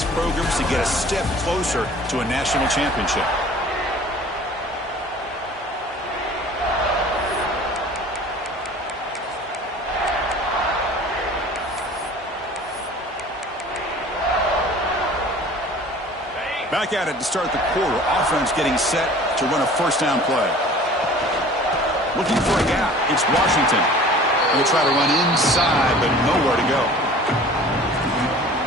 these programs to get a step closer to a national championship. Back at it to start the quarter. Offense getting set to run a first down play. Looking for a gap. It's Washington. Going to try to run inside, but nowhere to go.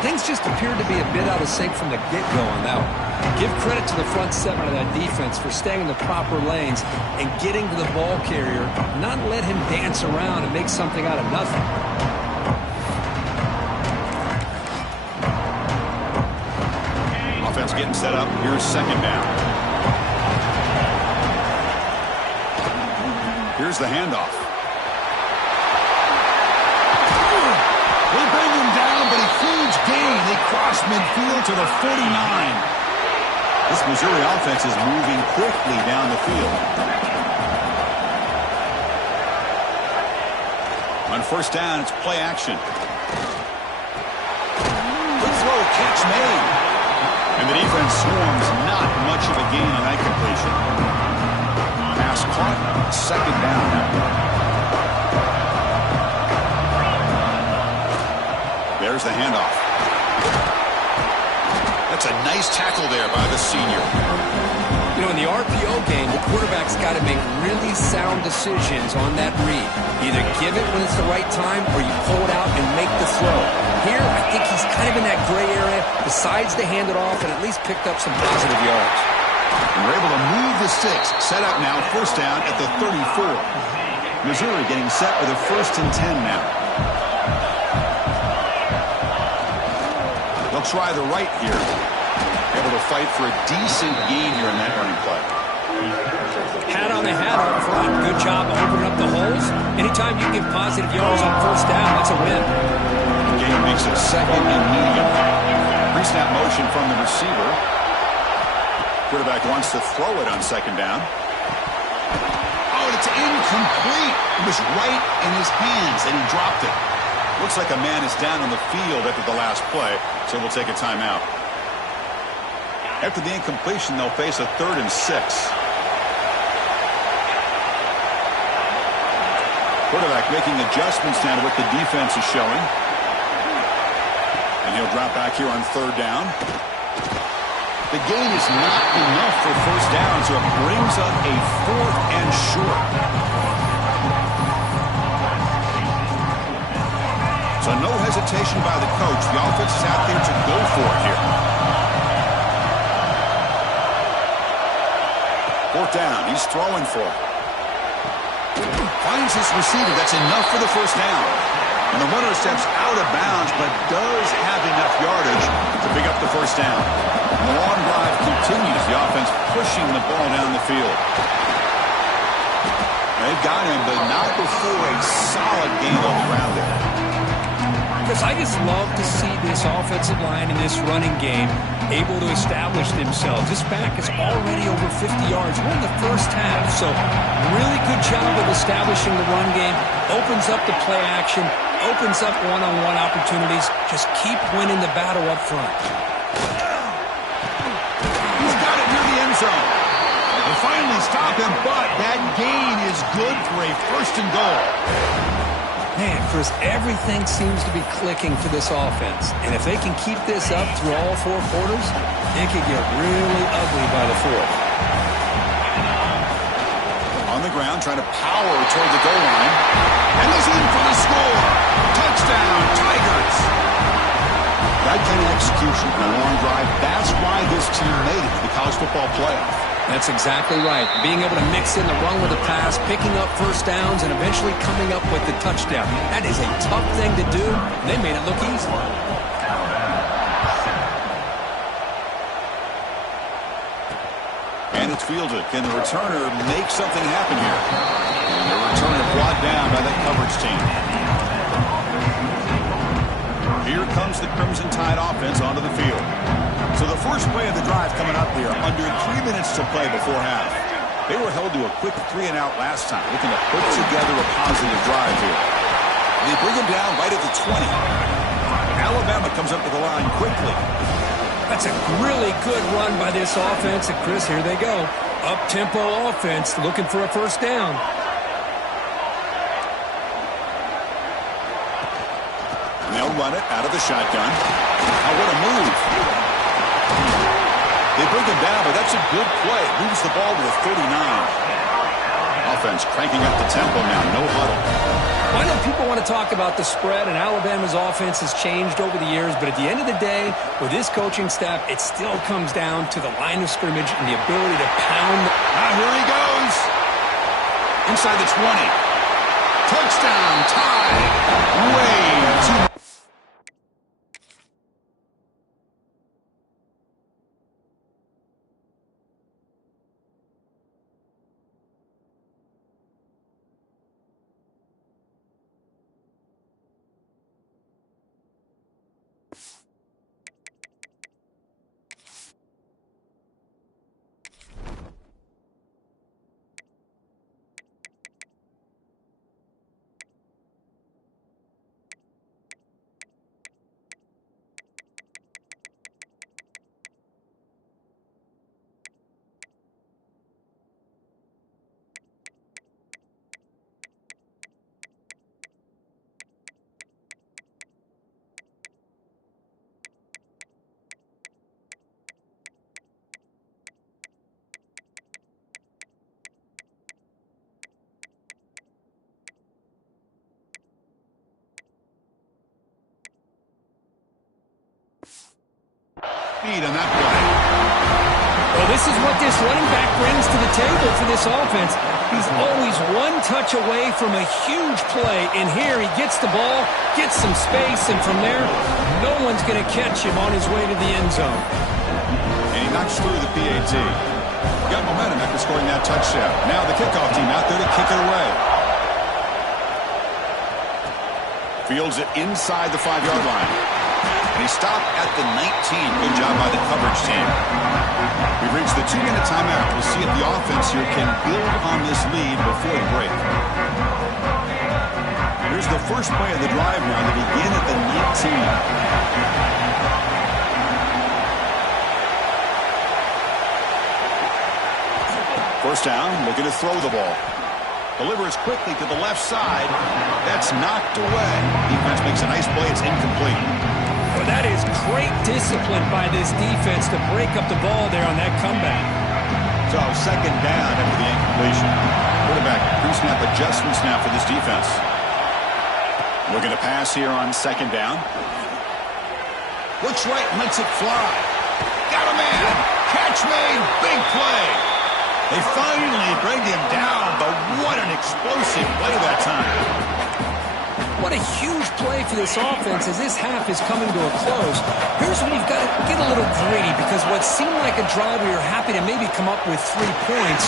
Things just appeared to be a bit out of sync from the get-go on that one. Give credit to the front seven of that defense for staying in the proper lanes and getting to the ball carrier, not let him dance around and make something out of nothing. Offense getting set up. Here's second down. Here's the handoff. They bring him down, but a huge gain. They cross midfield to the 49. This Missouri offense is moving quickly down the field. On first down, it's play action. Good throw, catch made. And the defense swarms, not much of a gain on that completion. Pass caught, second down now. There's the handoff. That's a nice tackle there by the senior. You know, in the RPO game, the quarterback's got to make really sound decisions on that read. Either give it when it's the right time or you pull it out and make the throw. Here, I think he's kind of in that gray area, decides to hand it off and at least picked up some positive yards. And we're able to move the sticks. Set up now, first down at the 34. Missouri getting set with a 1st and 10 now. They'll try the right here. Able to fight for a decent gain here in that running play. Hat on the hat up front. Good job opening up the holes. Anytime you give positive yards on first down, that's a win. The game makes it second and medium. Pre-snap motion from the receiver. Quarterback wants to throw it on second down. Oh, it's incomplete. It was right in his hands, and he dropped it. Looks like a man is down on the field after the last play, so we'll take a timeout. After the incompletion, they'll face a 3rd and 6. Quarterback making adjustments now to what the defense is showing. And he'll drop back here on 3rd down. The gain is not enough for first down, so it brings up a 4th and short. So no hesitation by the coach. The offense is out there to go for it here. 4th down. He's throwing for it. Finds his receiver. That's enough for the first down. And the runner steps out of bounds, but does have enough yardage to pick up the first down. And the long drive continues. The offense pushing the ball down the field. They've got him, but not before a solid game on the ground there. Chris, I just love to see this offensive line in this running game able to establish themselves. This back is already over 50 yards. We're in the first half, so really good job of establishing the run game. Opens up the play action, opens up one-on-one opportunities. Just keep winning the battle up front. He's got it near the end zone. They finally stop him, but that gain is good for a 1st and goal. Man, Chris, everything seems to be clicking for this offense. And if they can keep this up through all 4 quarters, it could get really ugly by the 4th. On the ground, trying to power toward the goal line. And he's in for the score. Touchdown, Tigers. That kind of execution on a long drive, that's why this team made it to the college football playoff. That's exactly right. Being able to mix in the run with the pass, picking up first downs, and eventually coming up with the touchdown. That is a tough thing to do. They made it look easy. And it's fielded. Can the returner make something happen here? And the returner brought down by that coverage team. Here comes the Crimson Tide offense onto the field. So the first play of the drive coming up here, under 3 minutes to play before half. They were held to a quick 3-and-out last time, looking to put together a positive drive here. They bring him down right at the 20. Alabama comes up to the line quickly. That's a really good run by this offense. And, Chris, here they go. Up-tempo offense looking for a first down. And they'll run it out of the shotgun. Oh, what a move. They bring him down, but that's a good play. Moves the ball to the 39. Offense cranking up the tempo now. No huddle. I know people want to talk about the spread, and Alabama's offense has changed over the years, but at the end of the day, with this coaching staff, it still comes down to the line of scrimmage and the ability to pound. Here he goes. Inside the 20. Touchdown, tie. Way too. On that play. Well, this is what this running back brings to the table for this offense. He's always one touch away from a huge play, and here he gets the ball, gets some space, and from there, no one's going to catch him on his way to the end zone. And he knocks through the PAT. Got momentum after scoring that touchdown. Now the kickoff team out there to kick it away. Fields it inside the 5-yard line. And he stopped at the 19. Good job by the coverage team. We've reached the 2-minute timeout. We'll see if the offense here can build on this lead before the break. Here's the first play of the drive now. They begin at the 19. First down, looking to throw the ball. Delivers quickly to the left side. That's knocked away. Defense makes a nice play. It's incomplete. Well, that is great discipline by this defense to break up the ball there on that comeback. So second down after the incompletion. Quarterback pre-snap adjustments now for this defense. Looking to pass here on second down. Looks right and lets it fly. Got a man. Catch made. Big play. They finally bring him down, but what an explosive play that time. What a huge play for this offense as this half is coming to a close. Here's when you've got to get a little greedy, because what seemed like a drive where you're happy to maybe come up with 3 points,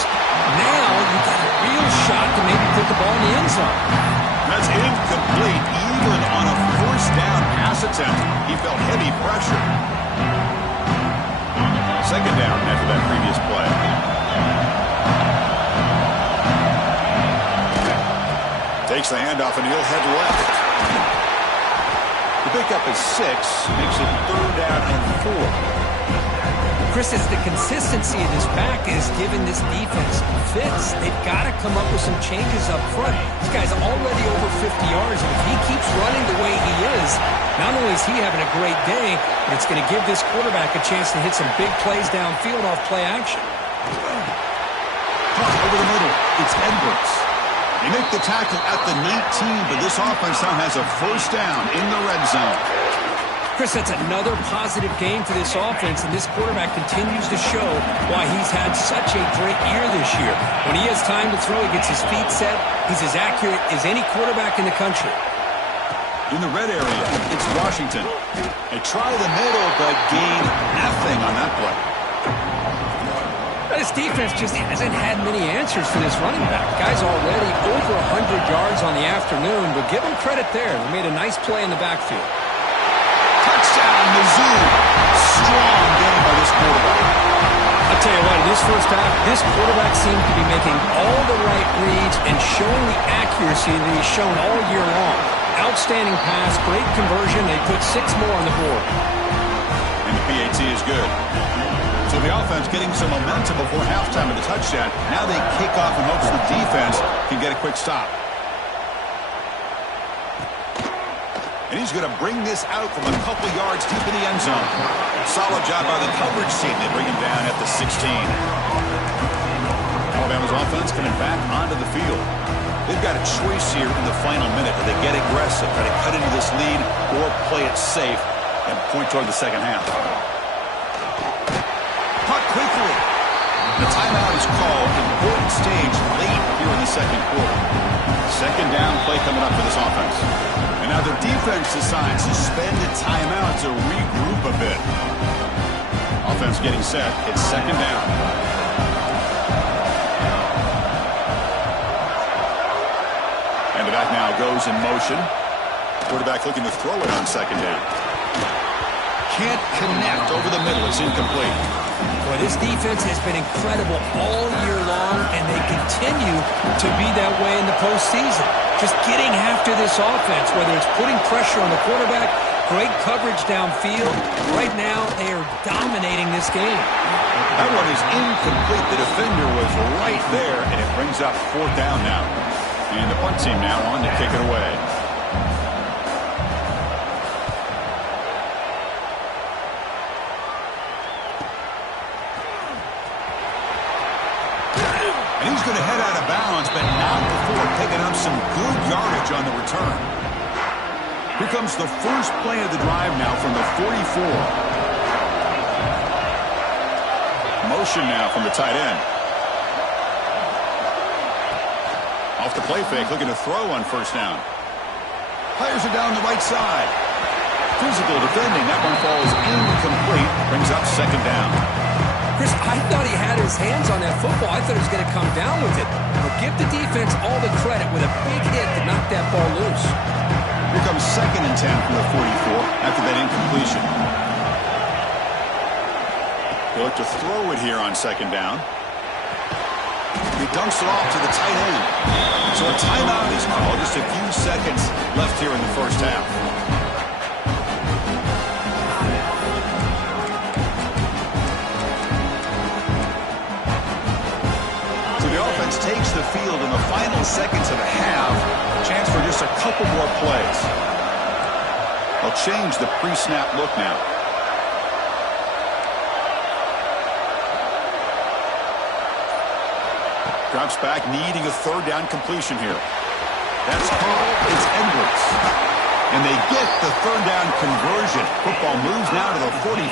now you've got a real shot to maybe put the ball in the end zone. That's incomplete. Even on a first down pass attempt, he felt heavy pressure. Second down after that previous play. Takes the handoff and he'll head left. The pickup is 6, makes it 3rd down and 4. Chris, it's the consistency of this back is giving this defense fits. They've got to come up with some changes up front. This guy's already over 50 yards, and if he keeps running the way he is, not only is he having a great day, but it's going to give this quarterback a chance to hit some big plays downfield off play action. Over the middle, it's Edwards. They make the tackle at the 19, but this offense now has a first down in the red zone. Chris, that's another positive game for this offense, and this quarterback continues to show why he's had such a great year this year. When he has time to throw, he gets his feet set. He's as accurate as any quarterback in the country. In the red area, it's Washington. They try the middle, but gain nothing on that play. This defense just hasn't had many answers for this running back. Guy's already over 100 yards on the afternoon, but give him credit there. They made a nice play in the backfield. Touchdown, Mizzou. Strong game by this quarterback. I'll tell you what, in this first half, this quarterback seemed to be making all the right reads and showing the accuracy that he's shown all year long. Outstanding pass, great conversion. They put 6 more on the board. And the PAT is good. So the offense getting some momentum before halftime of the touchdown. Now they kick off in hopes the defense can get a quick stop. And he's going to bring this out from a couple yards deep in the end zone. Solid job by the coverage team. They bring him down at the 16. Alabama's offense coming back onto the field. They've got a choice here in the final minute. Do they get aggressive, try to cut into this lead, or play it safe and point toward the second half? Caught quickly. The timeout is called. Important stage late here in the second quarter. Second down play coming up for this offense. And now the defense decides to spend a timeout to regroup a bit. Offense getting set. It's second down. And the back now goes in motion. Quarterback looking to throw it on second down. Can't connect over the middle. It's incomplete. Boy, this defense has been incredible all year long, and they continue to be that way in the postseason. Just getting after this offense, whether it's putting pressure on the quarterback, great coverage downfield. Right now, they are dominating this game. That one is incomplete. The defender was right there, and it brings up fourth down now. And the punt team now on to kick it away. And he's going to head out of bounds, but not before picking up some good yardage on the return. Here comes the first play of the drive now from the 44. Motion now from the tight end. Off the play fake, looking to throw on first down. Fires it down the right side. Physical defending. That one falls incomplete. Brings up second down. Chris, I thought he had his hands on that football. I thought he was going to come down with it. But give the defense all the credit with a big hit to knock that ball loose. Here comes second and 10 from the 44 after that incompletion. They look to throw it here on second down. He dumps it off to the tight end. So a timeout is called. Just a few seconds left here in the first half. Takes the field in the final seconds of the half. Chance for just a couple more plays. They'll change the pre-snap look now. Drops back, needing a third down completion here. That's called. It's Edwards. And they get the third down conversion. Football moves now to the 45.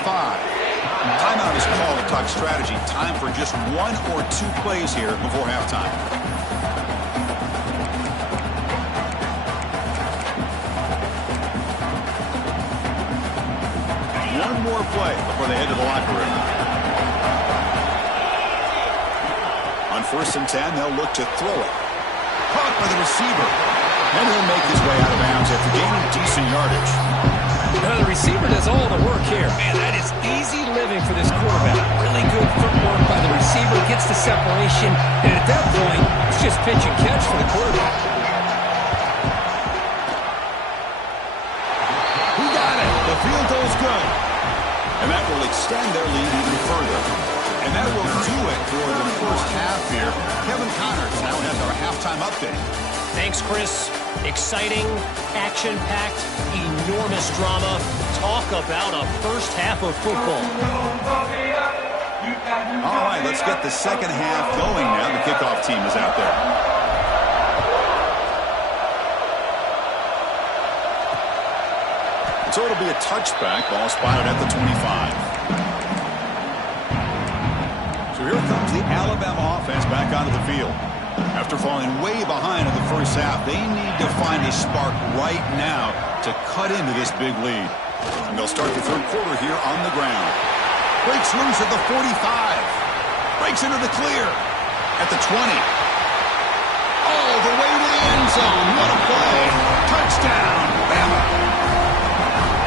Timeout is called to talk strategy. Time for just one or two plays here before halftime. One more play before they head to the locker room. On first and 10, they'll look to throw it. Caught by the receiver. And he'll make his way out of bounds after gaining decent yardage. Now the receiver does all the work here. Man, that is easy living for this quarterback. Really good footwork by the receiver. Gets the separation. And at that point, it's just pitch and catch for the quarterback. He got it. The field goal's good. And that will extend their lead even further. And that will do it for the first half here. Kevin Connors now has our halftime update. Thanks, Chris. Exciting, action-packed, enormous drama. Talk about a first half of football. All right, let's get the second half going now. The kickoff team is out there. So it'll be a touchback. Ball spotted at the 25. So here comes the Alabama offense back onto the field. After falling way behind in the first half, they need to find a spark right now to cut into this big lead. And they'll start the third quarter here on the ground. Breaks loose at the 45. Breaks into the clear at the 20. All the way to the end zone. What a play. Touchdown, Bama.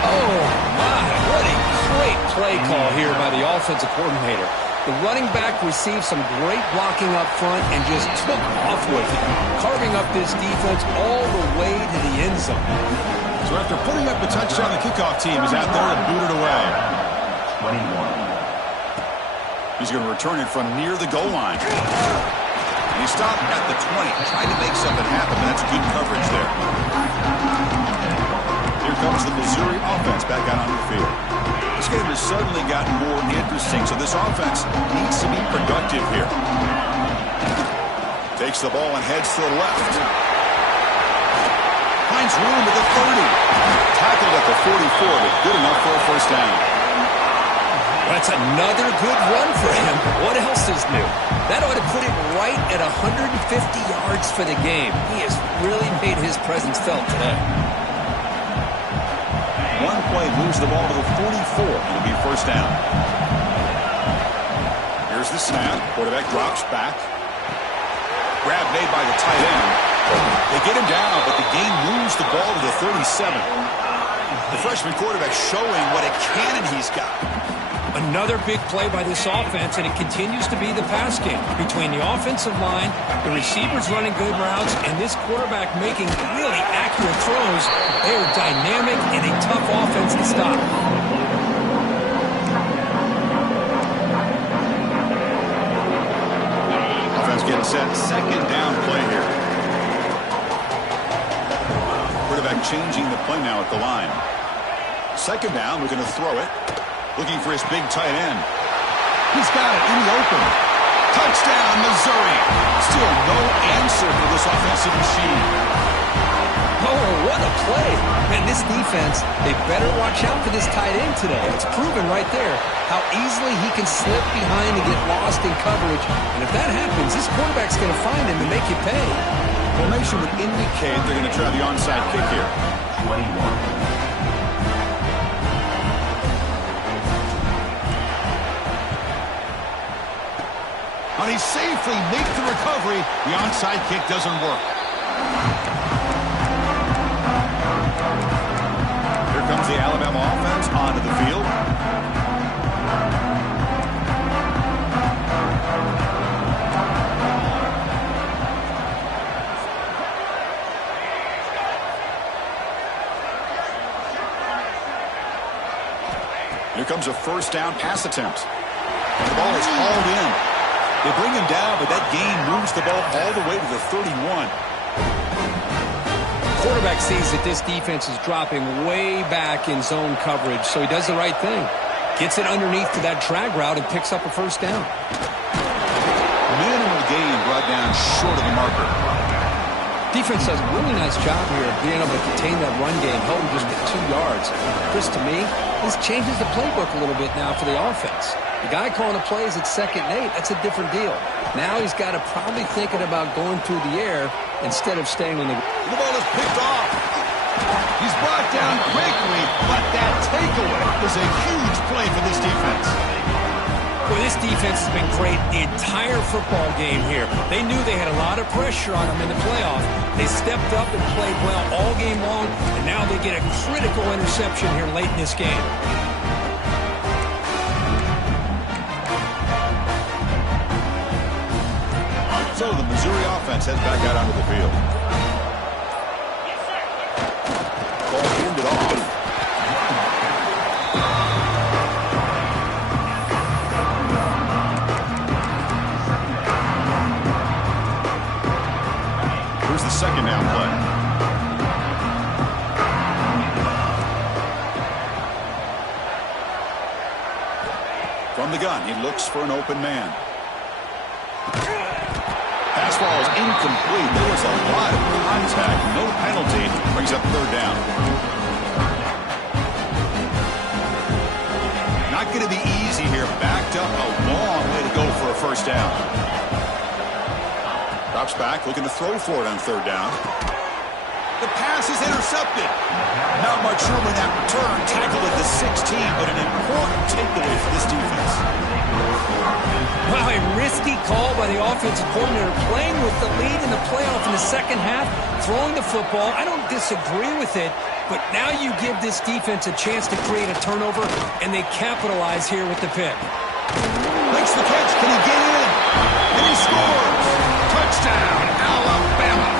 Oh, my. What a great play call here by the offensive coordinator. The running back received some great blocking up front and just took off with it, carving up this defense all the way to the end zone. So after putting up a touchdown, the kickoff team is out there and booted away. 21. He's going to return it from near the goal line. And he stopped at the 20, trying to make something happen, but that's good coverage there. Here comes the Missouri offense back out on the field. This game has suddenly gotten more interesting, so this offense needs to be productive here. Takes the ball and heads to the left. Finds room at the 30. Tackled at the 44, but good enough for a first down. That's another good run for him. What else is new? That ought to put him right at 150 yards for the game. He has really made his presence felt today. One play moves the ball to the 44. It'll be first down. Here's the snap. Quarterback drops back. Grab made by the tight end. They get him down, but the game moves the ball to the 37. The freshman quarterback showing what a cannon he's got. Another big play by this offense, and it continues to be the pass game between the offensive line, the receivers running good routes, and this quarterback making really accurate throws. They are dynamic and a tough offense to stop. Offense getting set. Second down play here. Quarterback changing the play now at the line. Second down, we're going to throw it. Looking for his big tight end. He's got it in the open. Touchdown, Missouri. Still no answer for this offensive machine. Oh, what a play. Man, this defense, they better watch out for this tight end today. It's proven right there how easily he can slip behind and get lost in coverage. And if that happens, this quarterback's going to find him and make you pay. Formation would indicate they're going to try the onside kick here. 21. But he safely makes the recovery. The onside kick doesn't work. Here comes the Alabama offense onto the field. Here comes a first down pass attempt. And the ball is hauled in. They bring him down, but that gain moves the ball all the way to the 31. Quarterback sees that this defense is dropping way back in zone coverage, so he does the right thing. Gets it underneath to that drag route and picks up a first down. Minimal gain brought down short of the marker. Defense does a really nice job here of being able to contain that run game, held him just at 2 yards. Chris, to me, this changes the playbook a little bit now for the offense. The guy calling the plays at 2nd and 8, that's a different deal. Now he's got to probably thinking about going through the air instead of staying on the... The ball is picked off. He's brought down quickly, but that takeaway is a huge play for this defense. Well, this defense has been great the entire football game here. They knew they had a lot of pressure on them in the playoff. They stepped up and played well all game long, and now they get a critical interception here late in this game. So the Missouri offense heads back out onto the field. Ball handed off. Here's the second down play. From the gun, he looks for an open man. Pass ball is incomplete. There was a lot of contact. No penalty. Brings up third down. Not going to be easy here. Backed up a long way to go for a first down. Drops back, looking to throw for it on third down. The pass is intercepted. Not much room in that return. Tackled at the 16, but an important takeaway for this defense. Wow, a risky call by the offensive coordinator, playing with the lead in the playoff in the second half, throwing the football. I don't disagree with it, but now you give this defense a chance to create a turnover, and they capitalize here with the pick. Makes the catch. Can he get in? And he scores. Touchdown, Alabama.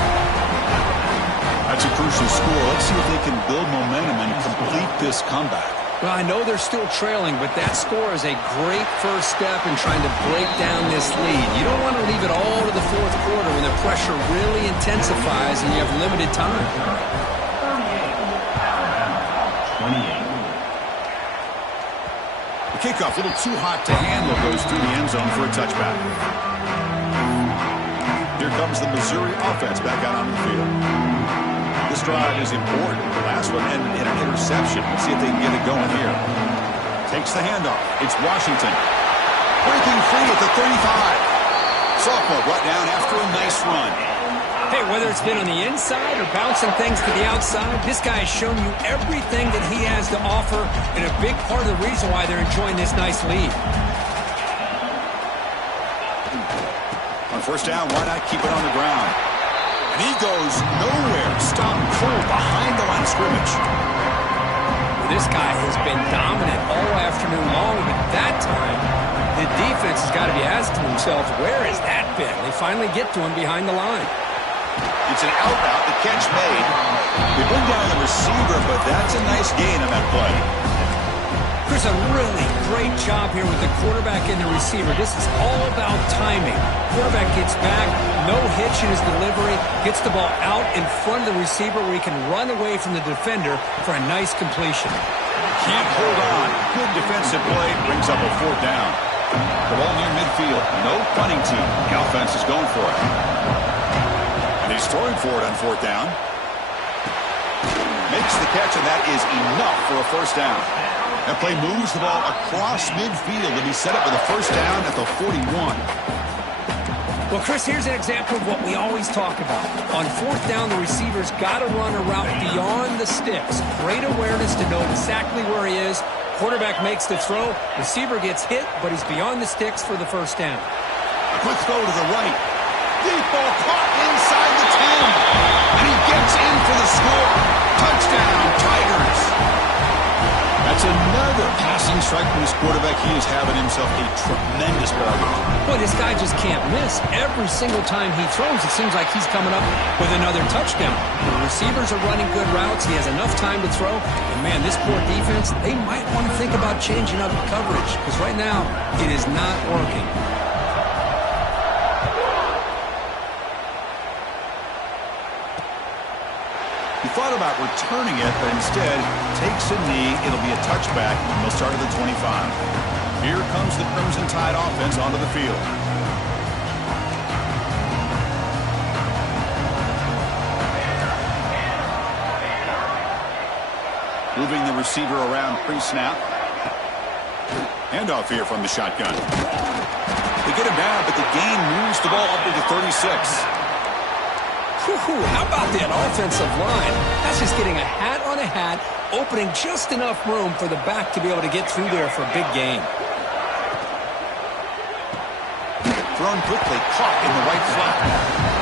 That's a crucial score. Let's see if they can build momentum and complete this comeback. Well, I know they're still trailing, but that score is a great first step in trying to break down this lead. You don't want to leave it all to the fourth quarter when the pressure really intensifies and you have limited time. 28. The kickoff, a little too hot to handle, goes through the end zone for a touchback. Here comes the Missouri offense back out onto the field. This drive is important. The last one ended in an interception. Let's see if they can get it going here. Takes the handoff. It's Washington. Breaking free at the 35. Sophomore brought down after a nice run. Hey, whether it's been on the inside or bouncing things to the outside, this guy has shown you everything that he has to offer, and a big part of the reason why they're enjoying this nice lead. On first down, why not keep it on the ground? And he goes nowhere. Stopped cold behind the line of scrimmage. Well, this guy has been dominant all afternoon long, but that time, the defense has got to be asking themselves, where has that been? They finally get to him behind the line. It's an out route. The catch made. They bring down the receiver, but that's a nice gain on that play. Chris, a really great job here with the quarterback and the receiver. This is all about timing. Quarterback gets back, no hitch in his delivery, gets the ball out in front of the receiver where he can run away from the defender for a nice completion. Can't hold on. Good defensive play. Brings up a fourth down. The ball near midfield. No punting team. The offense is going for it. And he's throwing for it on fourth down. Makes the catch, and that is enough for a first down. That play moves the ball across midfield to be set up with a first down at the 41. Well, Chris, here's an example of what we always talk about. On fourth down, the receiver's got to run a route beyond the sticks. Great awareness to know exactly where he is. Quarterback makes the throw. Receiver gets hit, but he's beyond the sticks for the first down. A quick throw to the right. Deep ball caught inside the 10. And he gets in for the score. Touchdown, Tigers. That's another passing strike from this quarterback. He is having himself a tremendous ball game. Boy, this guy just can't miss. Every single time he throws, it seems like he's coming up with another touchdown. The receivers are running good routes. He has enough time to throw. And, man, this poor defense, they might want to think about changing up coverage because right now it is not working. He thought about returning it, but instead takes a knee. It'll be a touchback, and they'll start at the 25. Here comes the Crimson Tide offense onto the field. Moving the receiver around pre-snap. Handoff here from the shotgun. They get him down, but the gain moves the ball up to the 36. How about that offensive line? That's just getting a hat on a hat, opening just enough room for the back to be able to get through there for a big gain. Thrown quickly, caught in the right flat.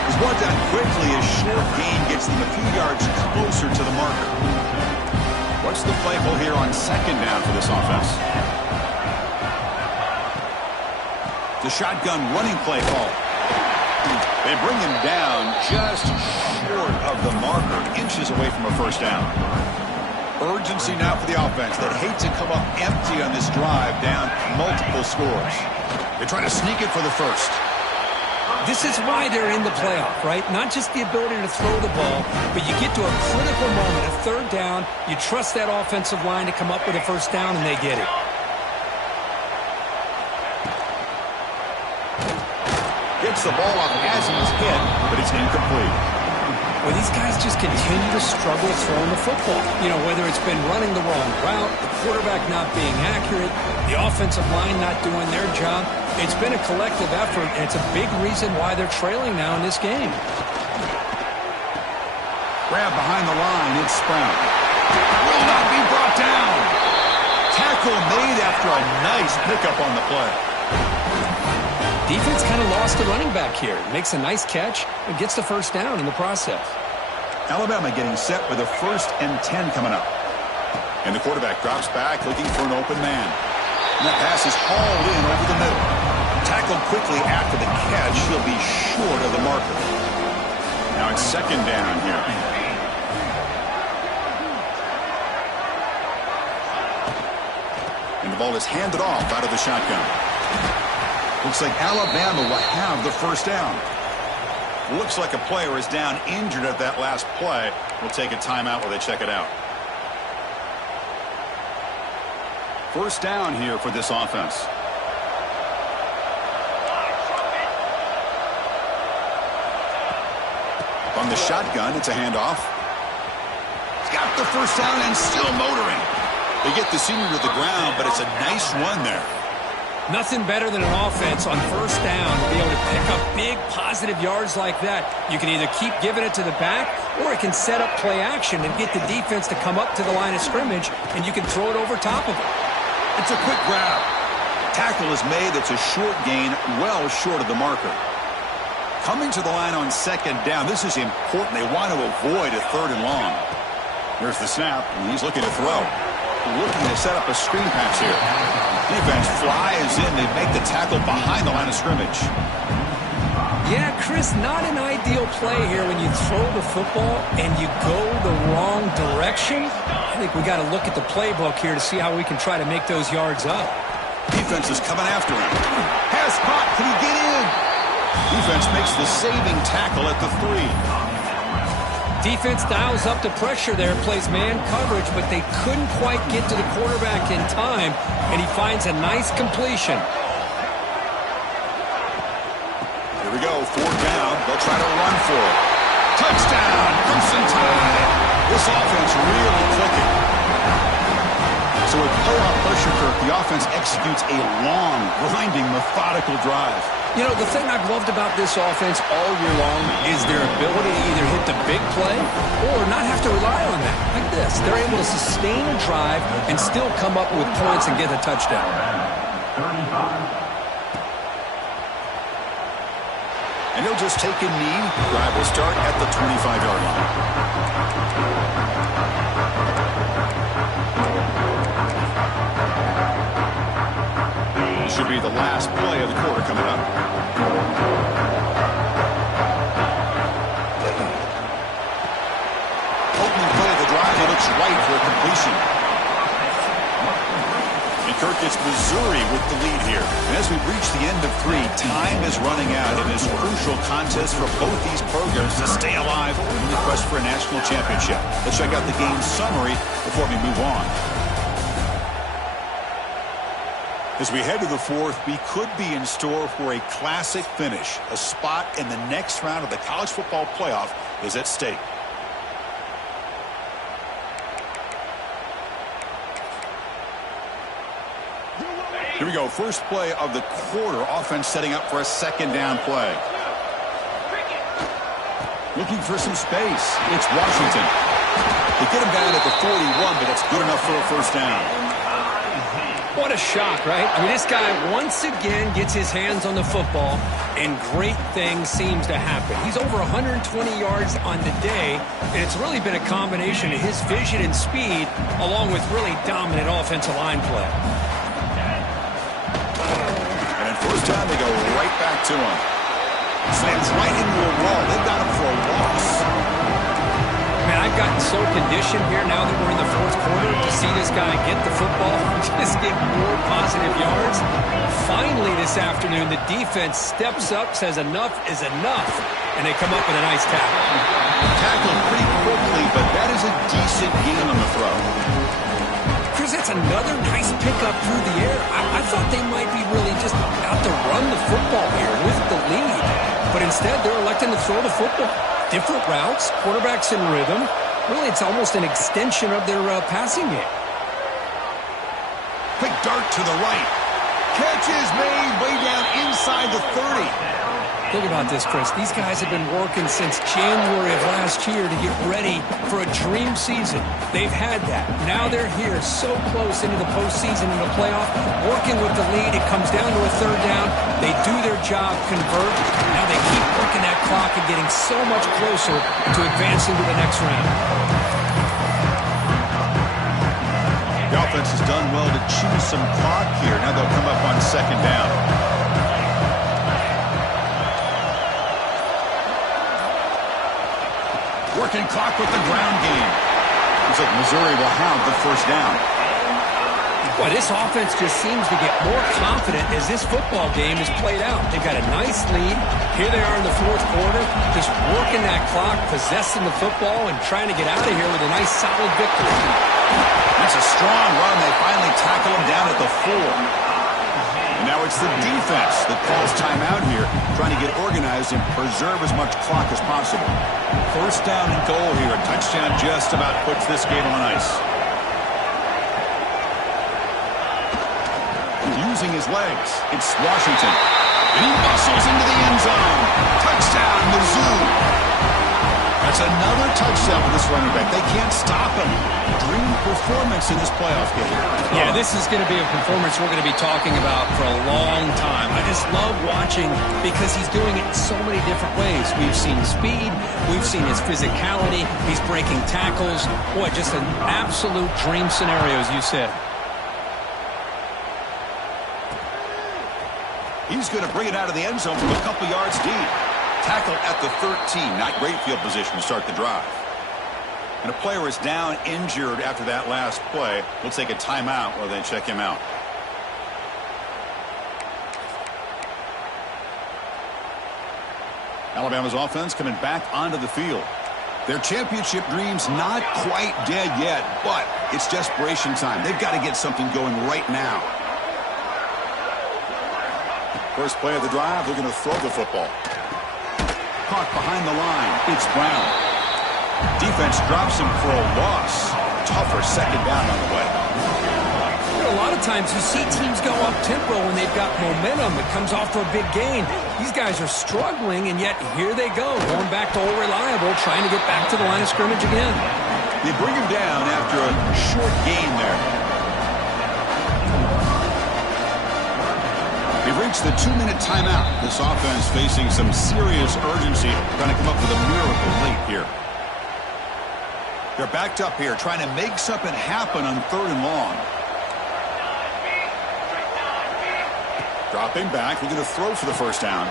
He's brought down quickly. A short gain gets them a few yards closer to the marker. What's the play call here on second down for this offense? The shotgun running play call. They bring him down just short of the marker, inches away from a first down. Urgency now for the offense that hates to come up empty on this drive, down multiple scores. They try to sneak it for the first. This is why they're in the playoff, right? Not just the ability to throw the ball, but you get to a critical moment, a third down, you trust that offensive line to come up with a first down, and they get it. Gets the ball off as he's hit, but it's incomplete. Well, these guys just continue to struggle throwing the football. You know, whether it's been running the wrong route, the quarterback not being accurate, the offensive line not doing their job. It's been a collective effort, and it's a big reason why they're trailing now in this game. Grab behind the line, it's Sprout. Will not be brought down. Tackle made after a nice pickup on the play. Defense kind of lost the running back here. Makes a nice catch and gets the first down in the process. Alabama getting set with a 1st and 10 coming up. And the quarterback drops back looking for an open man. And that pass is hauled in over the middle. Tackled quickly after the catch. He'll be short of the marker. Now it's second down here. The ball is handed off out of the shotgun. Looks like Alabama will have the first down. Looks like a player is down injured at that last play. We'll take a timeout while they check it out. First down here for this offense. On the shotgun, it's a handoff. He's got the first down and still motoring. They get the senior to the ground, but it's a nice run there. Nothing better than an offense on first down to be able to pick up big positive yards like that. You can either keep giving it to the back, or it can set up play action and get the defense to come up to the line of scrimmage, and you can throw it over top of it. It's a quick grab. Tackle is made. It's a short gain, well short of the marker. Coming to the line on second down, this is important. They want to avoid a third and long. Here's the snap, and he's looking to throw. Looking to set up a screen pass here. Defense flies in. They make the tackle behind the line of scrimmage. Yeah, Chris, not an ideal play here when you throw the football and you go the wrong direction. I think we got to look at the playbook here to see how we can try to make those yards up. Defense is coming after him. Pass caught. Can he get in? Defense makes the saving tackle at the 3. Defense dials up the pressure there, plays man coverage, but they couldn't quite get to the quarterback in time, and he finds a nice completion. Here we go, fourth down. They'll try to run for it. Touchdown, Crimson Tide. This offense really clicking. So with playoff pressure, Kirk, the offense executes a long, grinding, methodical drive. You know, the thing I've loved about this offense all year long is their ability to either hit the big play or not have to rely on that. Like this. They're able to sustain a drive and still come up with points and get a touchdown. And he'll just take a knee. Drive will start at the 25-yard line. Should be the last play of the quarter coming up. Opening play of the drive, he looks right for a completion. And Kirk gets Missouri with the lead here. And as we reach the end of 3, time is running out in this crucial contest for both these programs to stay alive in the quest for a national championship. Let's check out the game summary before we move on. As we head to the 4th, we could be in store for a classic finish. A spot in the next round of the college football playoff is at stake. Here we go. First play of the quarter. Offense setting up for a second down play. Looking for some space. It's Washington. They get him down at the 41, but it's good enough for a first down. What a shock, right? I mean, this guy once again gets his hands on the football, and great things seems to happen. He's over 120 yards on the day, and it's really been a combination of his vision and speed, along with really dominant offensive line play. And first time, they go right back to him. Slams right into a wall. They've got him for a loss. Man, I've gotten so conditioned here now that we're in the 4th quarter to see this guy get the football, just get more positive yards. Finally this afternoon, the defense steps up, says enough is enough, and they come up with a nice tackle. Tackled pretty quickly, but that is a decent gain on the throw. Chris, that's another nice pickup through the air. I thought they might be really just out to run the football here with the lead, but instead they're electing to throw the football. Different routes, quarterbacks in rhythm. Really, it's almost an extension of their passing game. Quick dart to the right. Catch is made way down inside the 30. Think about this, Chris. These guys have been working since January of last year to get ready for a dream season. They've had that. Now they're here so close into the postseason and the playoff, working with the lead. It comes down to a third down. They do their job, convert. Now they keep working that clock and getting so much closer to advancing to the next round. The offense has done well to chew some clock here. Now they'll come up on second down. Working clock with the ground game. Looks like Missouri will have the first down. Well, this offense just seems to get more confident as this football game is played out. They've got a nice lead. Here they are in the fourth quarter, just working that clock, possessing the football, and trying to get out of here with a nice, solid victory. That's a strong run. They finally tackle him down at the 4. And now it's the defense that calls timeout here, trying to get organized and preserve as much clock as possible. First down and goal here. A touchdown just about puts this game on ice. Using his legs, it's Washington. And he muscles into the end zone. Touchdown, Mizzou. That's another touchdown for this running back. They can't stop him. Dream performance in this playoff game. Yeah, this is going to be a performance we're going to be talking about for a long time. I just love watching because he's doing it in so many different ways. We've seen speed. We've seen his physicality. He's breaking tackles. Boy, just an absolute dream scenario, as you said. He's going to bring it out of the end zone from a couple yards deep. Tackled at the 13. Not great field position to start the drive. And a player is down injured after that last play. We'll take a timeout while they check him out. Alabama's offense coming back onto the field. Their championship dream's not quite dead yet, but it's desperation time. They've got to get something going right now. First play of the drive, they're going to throw the football. Caught behind the line. It's Brown. Defense drops him for a loss. Tougher second down on the way. You know, a lot of times you see teams go up-tempo when they've got momentum. It comes off for a big gain. These guys are struggling, and yet here they go, going back to old reliable, trying to get back to the line of scrimmage again. They bring him down after a short gain there. They've reached the 2-minute timeout. This offense facing some serious urgency, trying to come up with a miracle late here. They're backed up here, trying to make something happen on 3rd and long. Dropping back, we're going to throw for the first down.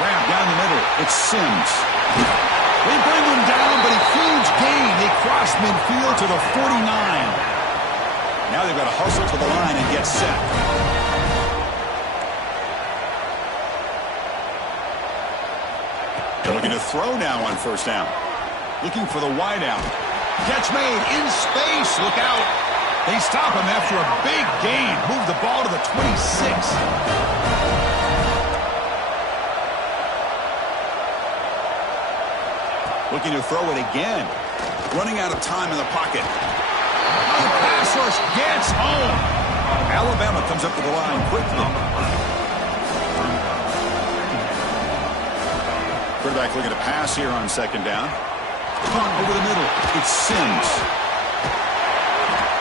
Grab down the middle. It's Sims. They bring him down, but a huge gain. They cross midfield to the 49. Now they've got to hustle to the line and get set. They're looking to throw now on first down. Looking for the wideout. Catch made in space. Look out. They stop him after a big gain. Move the ball to the 26. Looking to throw it again. Running out of time in the pocket. Oh, the pass rush gets home. Alabama comes up to the line quickly. Quarterback looking to pass here on second down. Caught over the middle. It's Sims.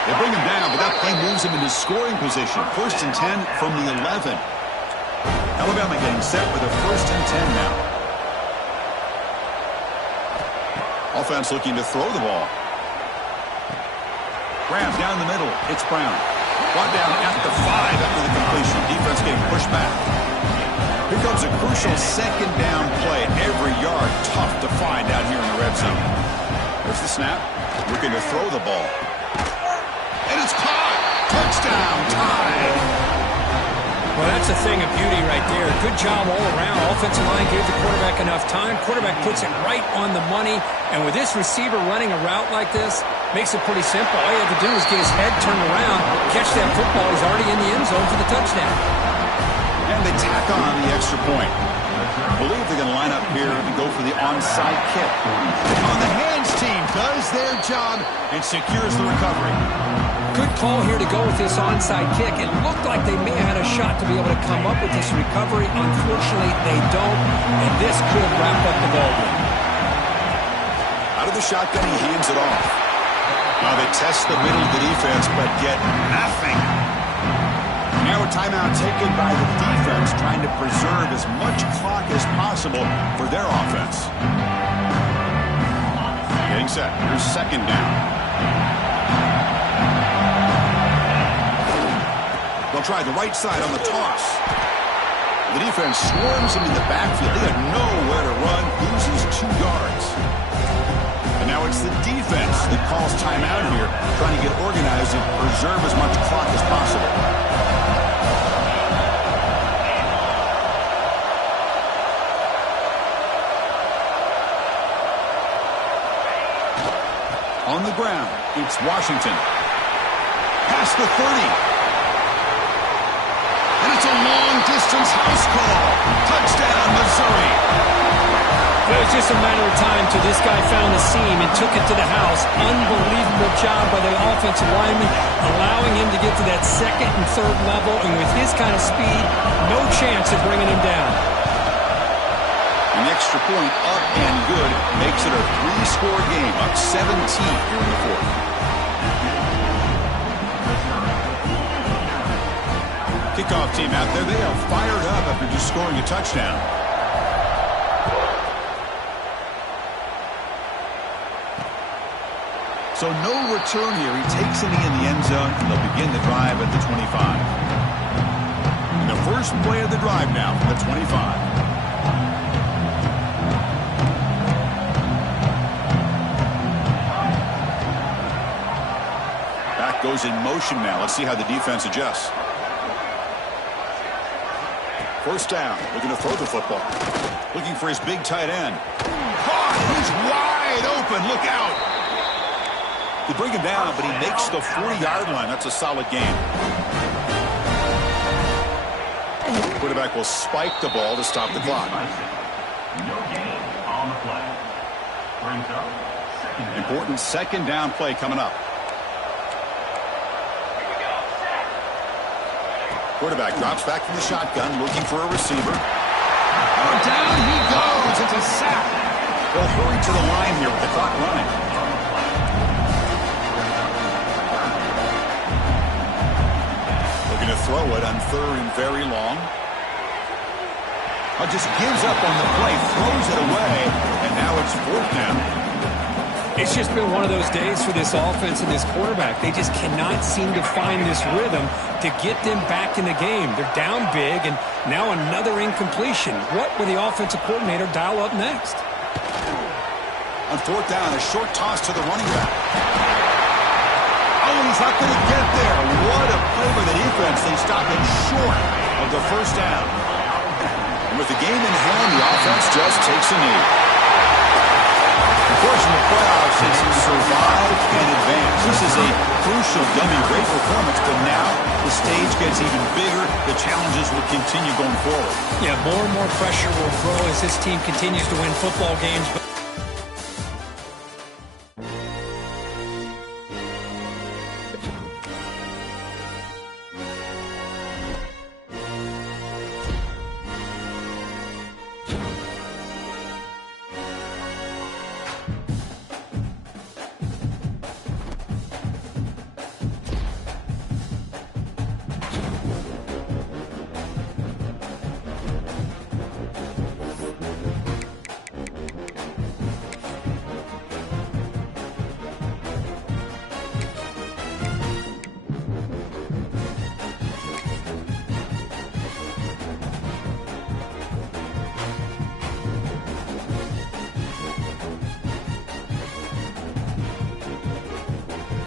They bring him down, but that play moves him into scoring position. 1st and 10 from the 11. Alabama getting set with a 1st and 10 now. Offense looking to throw the ball. Grab down the middle. It's Brown. Brought down at the 5 after the completion. Defense getting pushed back. Here comes a crucial second down play. Every yard tough to find out here in the red zone. There's the snap. Looking to throw the ball. And it's caught. Touchdown. Tied. Well, that's a thing of beauty right there. Good job all around. Offensive line gave the quarterback enough time. Quarterback puts it right on the money. And with this receiver running a route like this, makes it pretty simple. All you have to do is get his head turned around, catch that football. He's already in the end zone for the touchdown. And they tack on the extra point. I believe they're going to line up here and go for the onside kick. On the hands team does their job and secures the recovery. Good call here to go with this onside kick. It looked like they may have had a shot to be able to come up with this recovery. Unfortunately, they don't, and this could wrap up the ball game. Out of the shotgun, he hands it off. Now they test the middle of the defense, but get nothing. Now a timeout taken by the defense, trying to preserve as much clock as possible for their offense. Getting set. Here's second down. They'll try the right side on the toss. The defense swarms him in the backfield. They have nowhere to run. Loses 2 yards. Now it's the defense that calls timeout here, trying to get organized and preserve as much clock as possible. On the ground, it's Washington. Past the 30. And it's a long-distance house call. Touchdown, Missouri. It was just a matter of time till this guy found the seam and took it to the house. Unbelievable job by the offensive lineman, allowing him to get to that second and third level. And with his kind of speed, no chance of bringing him down. An extra point up and good makes it a 3-score game, up 17 here in the fourth. Kickoff team out there, they are fired up after just scoring a touchdown. So no return here. He takes it in the end zone, and they'll begin the drive at the 25. And the first play of the drive now from the 25. Back goes in motion now. Let's see how the defense adjusts. First down. Looking to throw the football. Looking for his big tight end. Caught! He's wide open. Look out! They bring him down, but he makes the 40-yard line. That's a solid game. Quarterback will spike the ball to stop the clock. No gain on the play. Brings up second down. Important second down play coming up. Quarterback drops back from the shotgun, looking for a receiver. Oh, down he goes. It's a sack. They'll hurry to the line here with the clock running. Looking to throw it on third and very long. Just gives up on the play, throws it away, and now it's fourth down. It's just been one of those days for this offense and this quarterback. They just cannot seem to find this rhythm to get them back in the game. They're down big, and now another incompletion. What will the offensive coordinator dial up next? On fourth down, a short toss to the running back. Oh, he's not going to get there. What a play by the defense. They stop him short of the first down. And with the game in hand, the offense just takes a knee. Of course, in the playoffs, it's survive and advance. This is a crucial dummy rate performance, but now the stage gets even bigger. The challenges will continue going forward. Yeah, more and more pressure will grow as this team continues to win football games. But